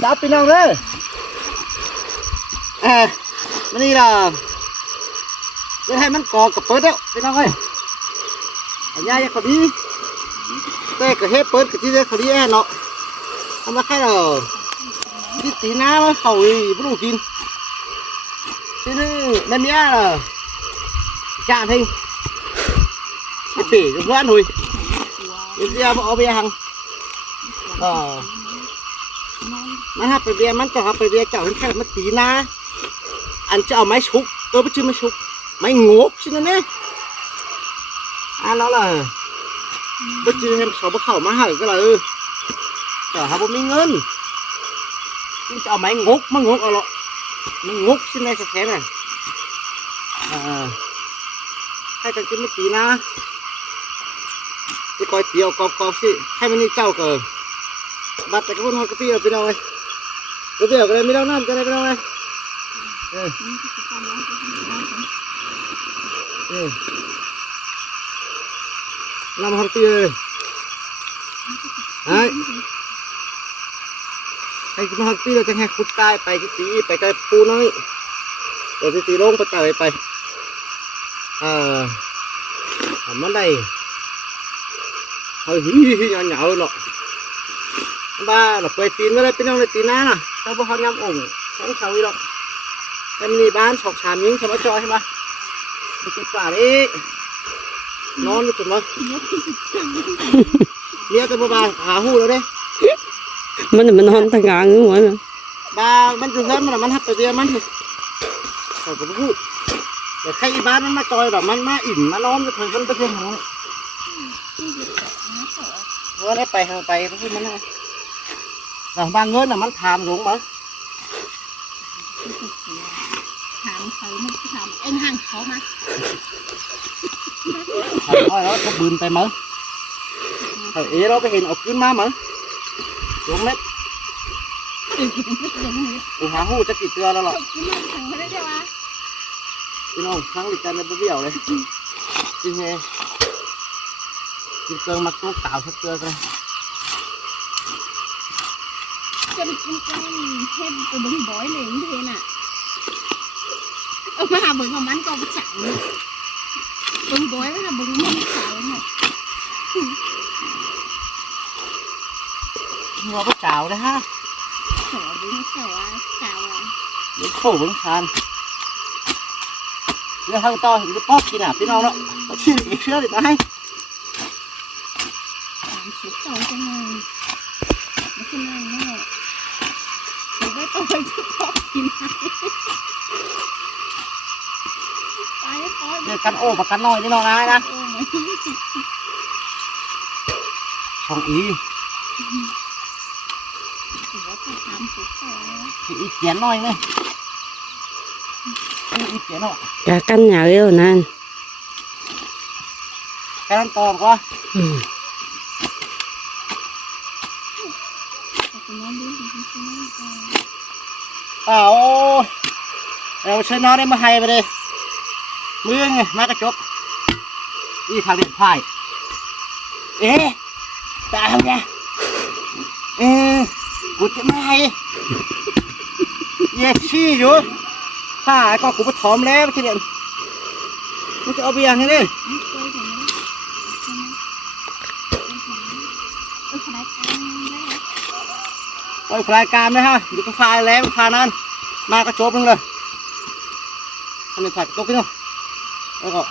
đáp bên nào đấyมันนี่ล่ะจะให้มันกอกับเปิดแล้วพี่น้องเอ้ยอันนี้ยังเขาดีแต่ก็เฮ็ดเปิดกับที่ได้เขาดีเนาะทำมาแค่เราที่ตีน้ำมันเขาอีไม่รู้กินที่นี่แม่เมียล่ะจ่าทิ้งไอ้ปีกับเพื่อนหนุ่ยเดี๋ยวเอาไปหังมันหับไปเบียมันจะหับไปเบียเจ้าแค่มันตีน้าอันจะเอาไม้ชุกตัวไม่ชื่อไม้ชุกไม้งกใช่ไหมเนี่ยnó là bất chi em sáu bất khẩu má hở cái là chở hai bộ minh ngân nhưng chở máy ngốc mà ngốc ở lọ mình ngốc xin này sạch này hai thằng kia mất tí na cái coi tiêu cọp xị hai bên đi trâu cờ bắt tại cái con hoa cái tiêu ở bên đâu đây cái tiêu ở đây bên đâu nam cái đây bên đâu đây làm hạt tiêu đấyไอ้มาหักปีเราจะแค่ขุดใต้ไปที่ตีไปใต้ปูน้อยเดี๋ยวที่ตีลงไปเตยไปมันได้เฮ้ยหยาๆเนาะบ้าเราไปตีนไม่ได้เป็นอะไรตีน้าน่ะเจ้าพ่อเขาย้ำองค์แข็งเฉาอีหรอกแต่มีบ้านสองชามยิงใช่ไหมจอยใช่ไหมไปกินป่าดินอนอยู่จุดมั้งเลี้ยงตัวบ้าหาหูแล้วเด้มันนอนทางกลางงี้หมดเลยบ้ามันคือเงินมันหักไปเบี้ยมันเขาก็พูดแต่ใครบ้านมันมาจอยแบบมันมาอิ่มมานอนก็เคยมันไปเที่ยวของเงินได้ไปทางไปพูดมันนะแต่บางเงินน่ะมันถามหลงมั้งถามเขามันถามเอ็งห่างเขามาถามว่าแล้วเขาบืนไปมั้งเขาเราไปเห็นเอาขึ้นมามั้งลงเม็ดหาหูจะกี่เตือแล้วหรอพี่น้องครั้งหลีกันในเบี้ยวเลยจริงไงกินเกลือมาตู้เต่าสักเตือกันจะไปกินกันเทปตัวบึ้งบ่อยเลยนี่เองน่ะมาหาบึ้งของมันก็ไปจังบึ้งบ่อยมาหาบึ้งมันขาวเนี่ยหัวก็เจ้าเลยฮะขอบึ้งเจ้าบึ้งโค้บึ้งคานเรื่องข้าวต้อเห็นก็ป๊อกกินอ่ะพี่น้องเนาะชื่ออีกเชื่อดิมาให้สุดเจ้าจังเลยไม่ใช่นั่นแน่ไม่ต้องไปจะป๊อกกินเดี๋ยวกันโอ้มากันน้อยนี่น้องนายนะช่องอีอีเขียนน้อยเลยอีเขียนหน่อยกะกันหยาเร็วนั่นแค่นั้นตอบก็เราเชิญน้องได้มาให้ไปเลยมือไงมากระจกนี่ทางเด็ดพายตาทำไงกูจะไม่ให้เยี่ยชี้อยู่ข้าก็กูไปถอมแล้วทีเดียวมึงจะเอาเบียร์ให้ดิปล่อยรายการเลยฮะอยู่กับไฟแล้วไฟนั้นมากระจกนึงเลยทำเป็นผัดจกนึงแล้วก็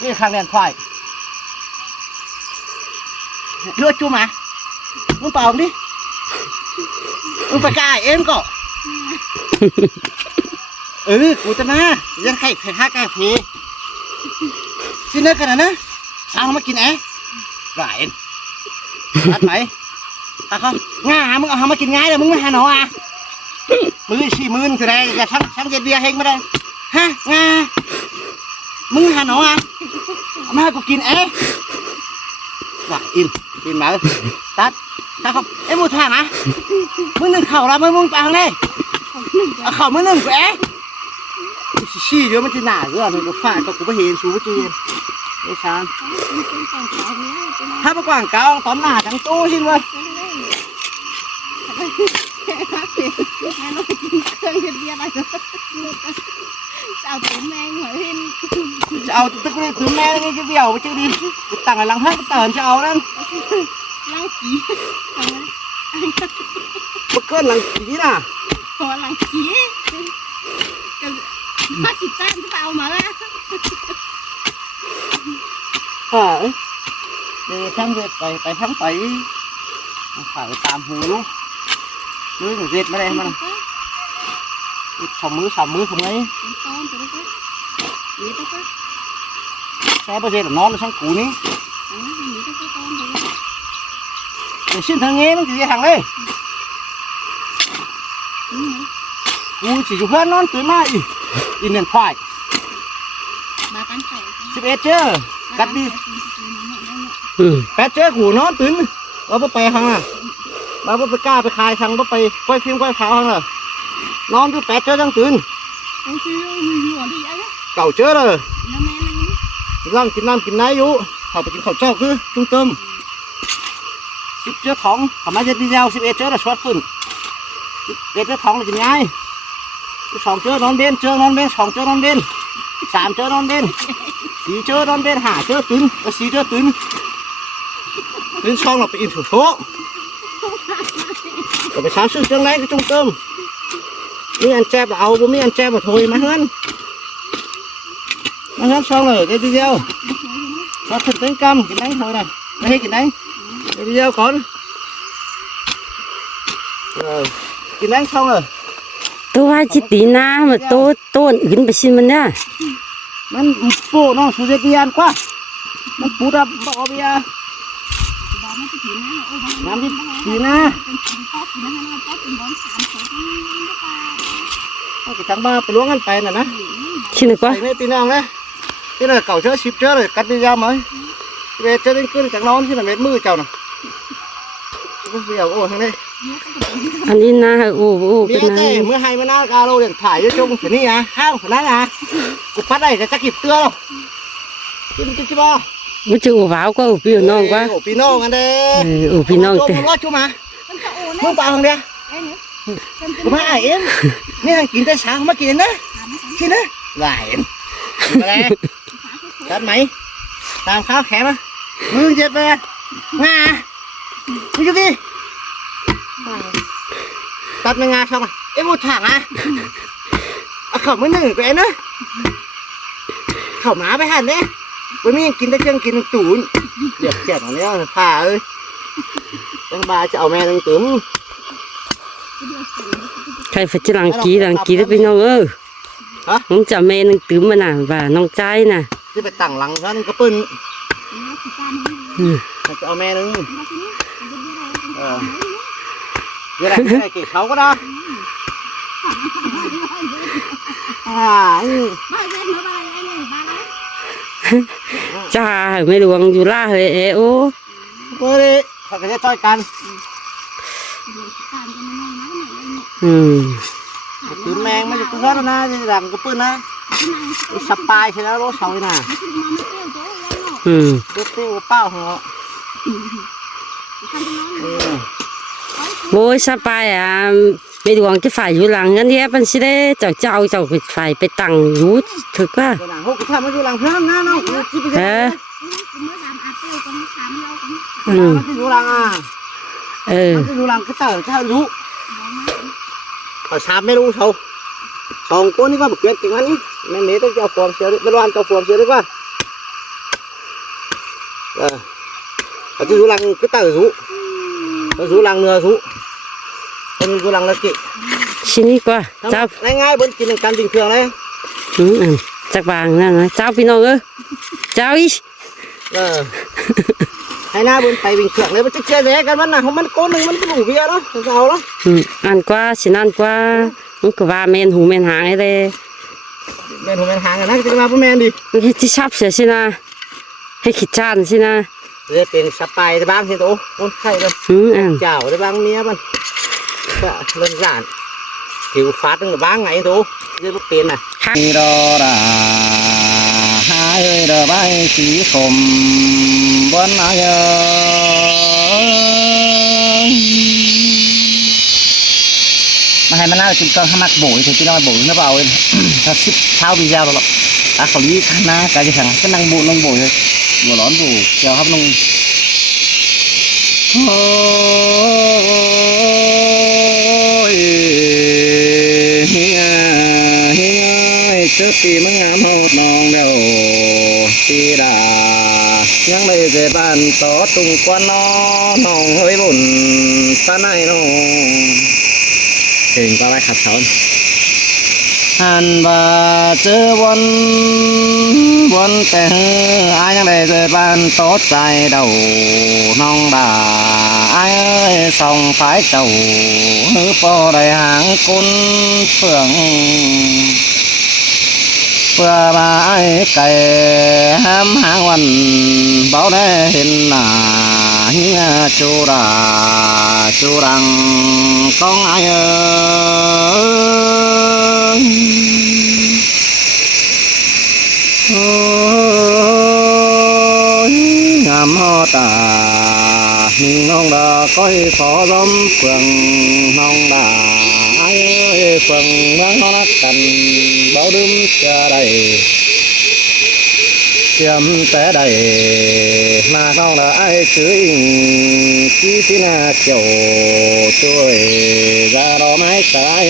นี่ข้างเรียนควายเลือดจุ่มอ่ะมึงเปล่าดิมึงไปกายเอ็มก็กูจะมายังไข่ห้าไก่ผีชิ้นเนื้อกันนะสาวมากินเอ๊ะไหลรัดไหมตาเขาง่ามึงเอามากินง่ายเลยมึงไม่หาหนออ่ะมือชี้มือถือได้อย่าช่างเย็ดเบียร์เฮงมาได้ฮะง่ามึงหาหนออ่ะมาให้กูกินเอ๊ะว่าอินมาตัดถ้าเขามูท่านะมึงนึ่งเข่าแล้วมึงไปทางไหนเอาเข่ามึงนึ่งแอะชี้เยอะมันจะหนาเยอะเลยกูฟาดก็กูไปเห็นสูบจีนไอ้ชาน ถ้าไปกว่างเก่าตอนหน้าทั้งตู้ชินวะ แม่น้อยกินเครื่องเบียร์ไปจะเอาตุ้มแมงหัวหิน จะเอาตึกเลยถือแม่นี่จะเดี่ยวไปชื่อดีกูตั้งไอ้หลังให้กูเติมจะเอานั่น ลังกีทำไม กูเกินหลังนี้น่ะ พอลังกีก็มาจิตใจมันจะเอามาละ เดี๋ยวทั้งเวทไปทั้งไปฝ่ายตามหูลูกมือเวทมาได้มันสองมือทำไง ต้นตัวเล็กนี่ตัวก็ ใช้เปอร์เซ็นต์นอนในช่องกูนี้ นี่ตัวก็ต้นตัว เดี๋ยวชิ้นทางงี้มันจะทางเลยกูchỉ chụp hết non tới mai in điện thoại มาตั้งใจ 11 chưa cắt đi อืม 8 chưa của nó tính ở bắp bè hàng à bà bắp caไปขายทางบไปquay phim quay pháo hàng à non cứ 8 chưa đang tính ต้องซื้ออยู่อ่ะดิไอ้เนี่ย cẩu chưa rồi น้ำแม่นั่งนี่ răngกินน้ำกินไหนอยู่เขาไปกินข้าวเจ้าคือtrung tâm 10 chưa thóng thằng mai video 11 chưa là short phun 11 chưa thóng làกินง่าย2 chưa non bên 2 chưa non bên 3 chưa non bên 4 chưa non bên 5 chưa tính 4 chưa tính đến xong là phải in sổ số phải sáng sớm trước này cái trung tâm mi ăn chép là ao bố mi ăn chép mà thôi mà hơn xong rồi cái video sao thật tính cam cái đấy thôi này đây cái đấy cái video còn rồi cái đấy xong rồi ตัวว่าจิตีน้ามาโตต้นอื่นไปชิมมันเนี่ย มันปูน้องสุดเดียนกว่ามันปูดับบ่อเบีย บอลไม่ติดหินนะโอ้ย น้ำที่ดีนะ เป็นหินป๊อกหินนะป๊อกเป็นบอลสามสองนี่ก็ตา เอาcái tháng 3 ไปล้วงกันไปน่ะนะ ชิมดีกว่า ใส่ไม่ตีน้องเลยที่là cẩu chớ ship chớ rồi cắt video mới về chớ đến cứ chẳng nón chứ là mệt mưa chào nè bây giờ ôi thằng đây อันนี้นะโอ้โอ้เป็น biết นา đây mưa hay mưa na cà lô điện thải cho chung phải đi à hang phải nãy à cục phát đây chắc kịp tưa đâu chứ bao มันจะอ้วาวก็อ้พี่น้องกว่า ổ pino ăn đây อ้พี่น้องเตะ lo chú mà มันจะโอ้นะ mưa bao thằng đây ไอ้เนี่ย của má ai em nè thằng kín tay sáng không má kín đó kín đó lại mà đây cắt máy làm khá khẽ mà mưa chết về nga đi chú đi cắt mày nga xong rồi em một thằng à khẩu mới nửa cái nữa khẩu má với hẳn đấy với mình kín tay chân kín tủ đẹp trẻ nó nhá thà ơi đang ba chậu mẹ đang tướng ใครฝัดจะหลังกีได้พี่น้องเออน้องจะแม่นึงตื้มมันน่ะว่าน้องใจน่ะ chứ phải tặng lăng ra nên có pin อืม chậu mẹ nữa cái này kỹ xấu quá đó à ไม่เว้นเมื่อไรไอ้เนี่ยบ้าละ จ้าไม่หลวงอยู่ล่าเฮ้ยโอ้ quên đi phải cái chơi can การกันน้อยนะเนี่ย อืม cứ mẹ mới cứ hết na rằng có pin na sập bài thì nó lỗ sầu nè ไม่ใช่มาไม่เที่ยวโจ้แล้วเนาะ อืม cái tiêu bao họ ทำเป็นน้อย โอ้ยสบายอ่ะไม่หลวงจะฝ่ายอยู่หลังงั้นแย่ปันสิได้เจ้าไปฝ่ายไปตั้งอยู่ถึกว่า cái nào hút cái tham nó làm phép na nó chỉ bây เอ giờ อ กูเมื่อสามอาเปียวกันสามเรากัน อืม nó chỉ làm à เออ nó chỉ làm cái tờ cái lú còn sám mấy lú sâu sòng cô ní có một quyệt tiếng anh mẹ mấy tôi cho phòm xíu đi bên loan cho phòm xíu đi qua ở chỉ làm cái tờ rú rú làm nửa rú con rú làm là kỵ ชิ้นนี้กว่าเจ้า ngay ngay bên kia can bình thường đấy อืมจักบางนั่นนะเจ้าพี่น้องเออเจ้าอี hay na bên tay bình thường đấy bên chiếc xe rẻ cái vấn nào không bên cố nâng bên cái đủ bia đó giàu đó อืมอันกว่าสินั่นกว่ามันก็ว่าแม่นหูแม่นหางไอ้เด้ bên hồ bên hàng này nó mà bên men đi มันเฮ็ดที่ชับเสียสินะให้ขี้จานสินะ để tiền sập bài thì bang thì tổ con khay rồi อืมอัน chào để bang mía bên đơn giản kiểu phát là bang ngày tổ để bút tiền này ค่ะ đi đó là hai ơi đờ bay chỉ khom bón ai mà hay mà nào chúng con mặc bụi thì tôi nói bụi nó vào nó ship tháo video rồi à khẩu lý khăn na cái gì thằng cái năng bụi nông bụi rồi bụi lón bụi treo hấp nông trước khi mới ngắm hột non đầu khi đã nhắn đây về bàn tó tung quan nó nòng hơi buồn ta này nó hình qua lại khát sớm hàn và chớ buồn buồn tè ai nhắn đây về bàn tó chạy đầu nòng đà ai ơi sòng phái chầu hứ po đầy hàng côn phượng vừa mà ai cày ham hàng quần bảo đây hình là như chú rằng con ai ơi ngắm ho ta mình nông đã coi phó gióm phường nông đã ai ơi phường nắng nó cần bao đêm chờ đầy chiếm té đầy mà không là ai chửi chỉ xin là chiều trôi ra đó mái trái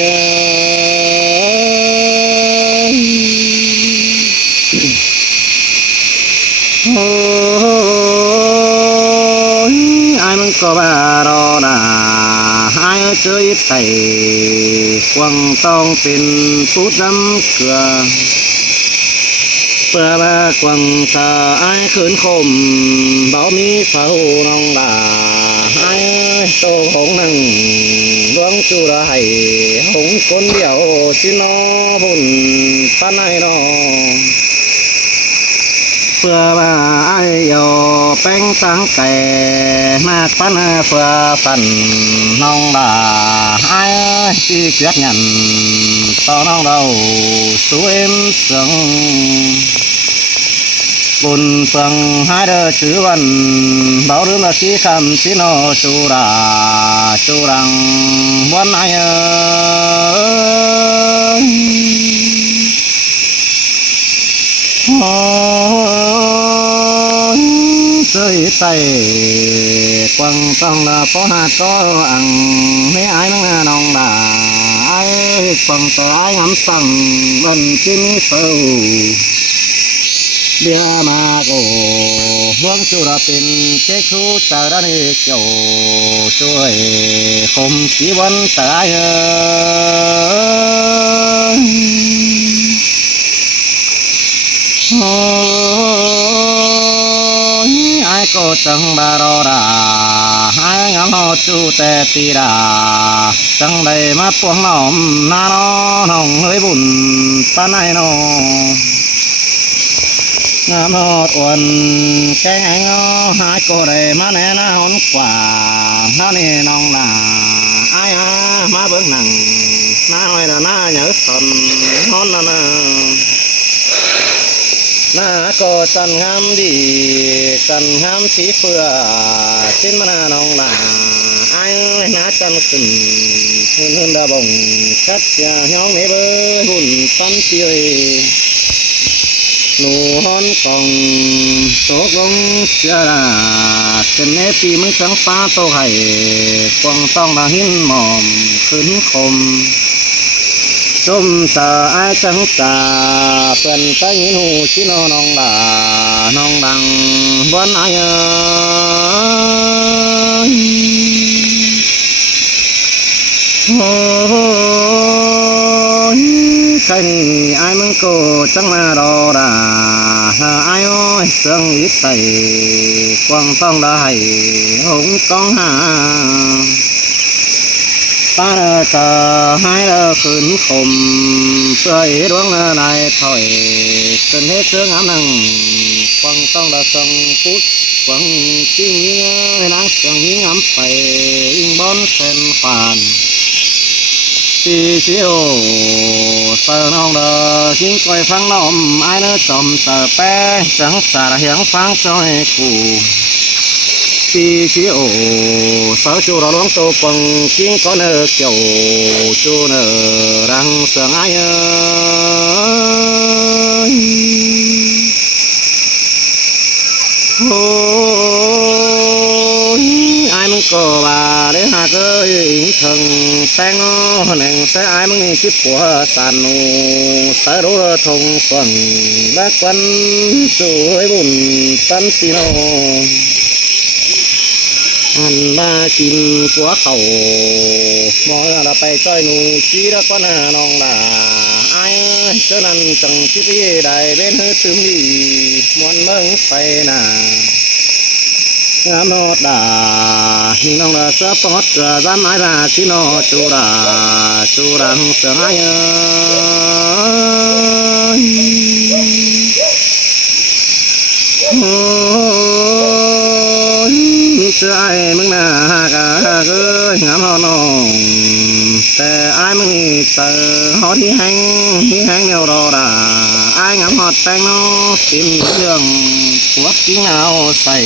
ai muốn có bà đó là ai chơi tay quăng tông tin phút dâm cửa bờ ba quăng ta ai khơi khom bảo mi phao nong là ai tô hồng năng đoán chu đã hay hồng con điệu xin nó buồn tan ai nó phưa ba ai yo bánh trắng kè mà pan phưa phần nong là ai chi quyết nhận to nong đầu số em sương buồn phường hai đứa chữ văn bảo đứa là khi khăm chỉ nó chú rằng muốn ai ơi chơi tay quăng trong là có hạt có ăn mấy ai nó nong là ai quăng to ai ngắm sằng bên trên sâu bia mà cổ hướng chú đã tin cái chú chờ đã đi kiểu chuối không chỉ vấn tay ai có chẳng bà đó đã ai ngắm họ chú tè tì đã chẳng đầy mắt buông nóm na nó nồng hơi buồn ta này nó ngắm họ tuần cái anh nó hai cô đầy má nè nó hôn quả nó nè nong là ai má bướng nặng na hỏi là na nhớ son hôn là na có chân ngắm đi chân ngắm chỉ phừa xin mà nong là ai ơi na chân cứng hơn đa bồng cắt nhóm mấy bơ hùn tâm tiêu nụ hôn còn số gông xưa là trên nếp thì mới trắng phá tô hay quăng tông là hiến mỏm khấn khom chôm chờ ai trắng trà phần tay nhìn hù chỉ nó nong là nong đằng vẫn ai cái này ai muốn cô chẳng là đồ đà ai ơi sương ít say quăng tông đã hay hùng con hà ta đã chờ hai đã khẩn khom tươi đoán lại thôi cần hết sương ám năng quăng tông đã sương phút quăng chi nắng sương ngắm phải in bón sen phàn tì chiều sờ nong đờ khiến coi phăng nòm ai nữa chòm sờ pe chẳng trả là hiếng phăng trôi cụ tì chiều sờ chu đó loáng tô quần khiến có nơ kiểu chu nơ răng sờ ai ơi ai muốn có bà để hạ cơ yên thần tan nó nàng sẽ ai muốn chiếc của sàn nụ sẽ đổ thông xuân đã quanh chuối bùn tan tì nó anh ba chim của khẩu mọi là phải chơi nụ chỉ đã quanh non là ai cho nên chẳng chiếc gì đại bên hơi tươm đi muốn mừng phải nà ngắm nó đà nhưng nó là sắp bót dám ai là chỉ nó chú đằng sướng ai ơi chưa ai mừng nà cả ơi ngắm nóแต่aiมึงเจอฮอที่แห้งเดียวรอด่าไอ้งามฮอดแป้งน้อติมเรื่องปวดกิ้งเอาใส่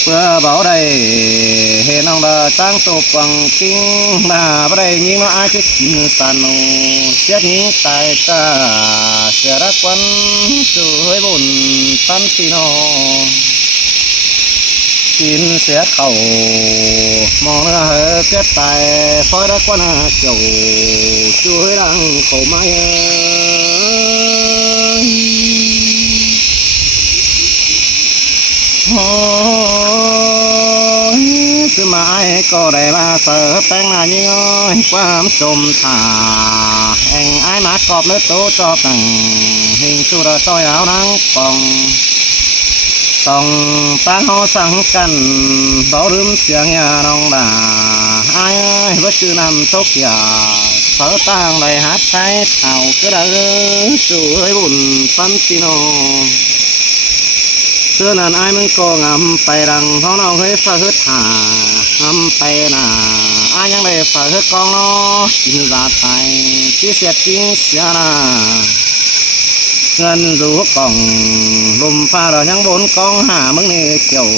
เพื่อเบาได้เห็นน้องดาจ้างตัวปังกิ้งมาบ่ได้ยิงน้ออ้ายจะกินสานุเสียนี้ตายจ้าเสียรักวันช่วยบุญตันตีน้องกินเสียเข่ามองเนื้อเหอเกิดตายคอยรักวันเกี่ยวช่วยดังเขาไม่โอ้ยซื้อไม้ก็ได้มาเสิร์ฟแป้งหน้ายิ่งอ้อยความจมถ่าแห่งไอ้มากรอบเนื้อโตจอตังหิงชูระจอยเอานังปองส่องตาเขาสังกันเราลืมเสียงยาน้องด่าไอ้ว่าชื่อนำทกยาเสือตั้งเลยฮัดใช้เท่าก็ได้ช่วยบุญปันติโนเสื้อนั้นไอ้มึงก็งำไปดังท้องน้องเฮ้ยฝ่าฮึดหางำไปน่ะไอ้ยังได้ฝ่าฮึดกองน้อกินราไทยที่เสียจริงเสียน่ะเงินรูกล่องลมฟ้าเรายังบนกองหามึงนี่เกี่ยว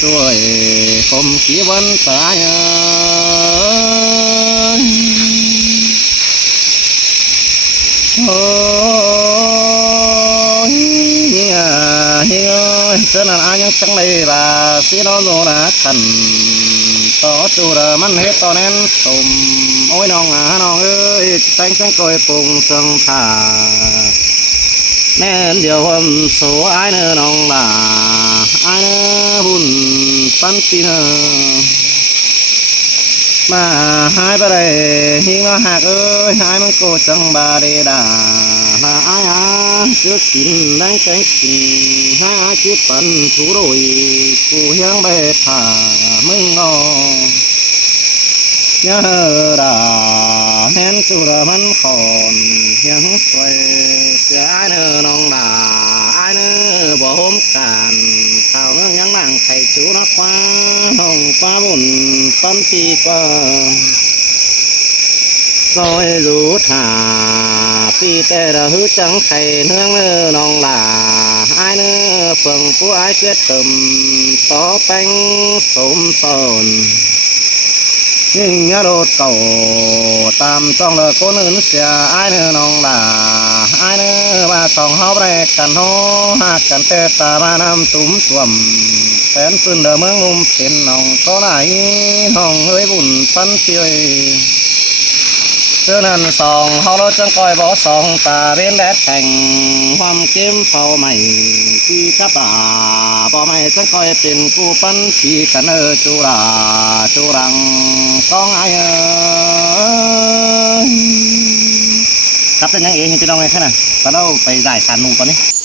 ช่วยผมขี้วันตายโอ้ยเฮียเจ้านั้นอายังจังเลยว่าสิโนโนนะกันต่อจูระมันเฮ็ดตอนนั้นสมโอ้ยน้องน้องเอ้ยแต่งจังก้อยปรุงเสียงถ่าแม่เดียวผมสวยเนื้อน้องด่าไอ้เนื้อบุญปันตีเนื้อมาหายไปเลยหิงมาหักเอ้ยหายมันโกจังบาเดดาหาไอ้หาเจือกินแดงแกงกินหาชิดปันถูโรยกูเฮียงไปถ่ามึงงอยาดาแม่นจูระมันขอนเฮียงสวยเสียไอ้เนื้อน้องด่าไอ้เนื้อบ่หมกันข่าวเรื่องยังนั่งไข่จูนักว่าน้องฟ้าบุญต้นปีกว่าซอยรูถาปีแต่ละหื้อจังไข่เนื้อเนื้อน้องด่าไอ้เนื้อเฟื่องผู้ไอ้เกิดตึมต่อแป้งสมสนยิ่งยาโดดเก่าตามจ้องเลยคนอื่นเสียไอ้เนื้อน้องด่าไอ้เนื้อมาสองเฮาแรกกันโหหักกันแต่ตามานำตุ้มต่วมแฟนปืนเดิมเมืองงุมเป็นน้องก็ไหนน้องเฮ้ยบุญปันเตียเสื้อนั้นสองเฮาเราจังคอยบ่สองตาเป็นแดดแข่งความเก็มเฝ้าใหม่ที่กระป่าบ่ไม่จังคอยเป็นกูปันที่กันจูรังกองไอ้ครับเป็นยังเองพี่น้องไงขนาดตอนเราไปจ่ายสารนูตอนนี้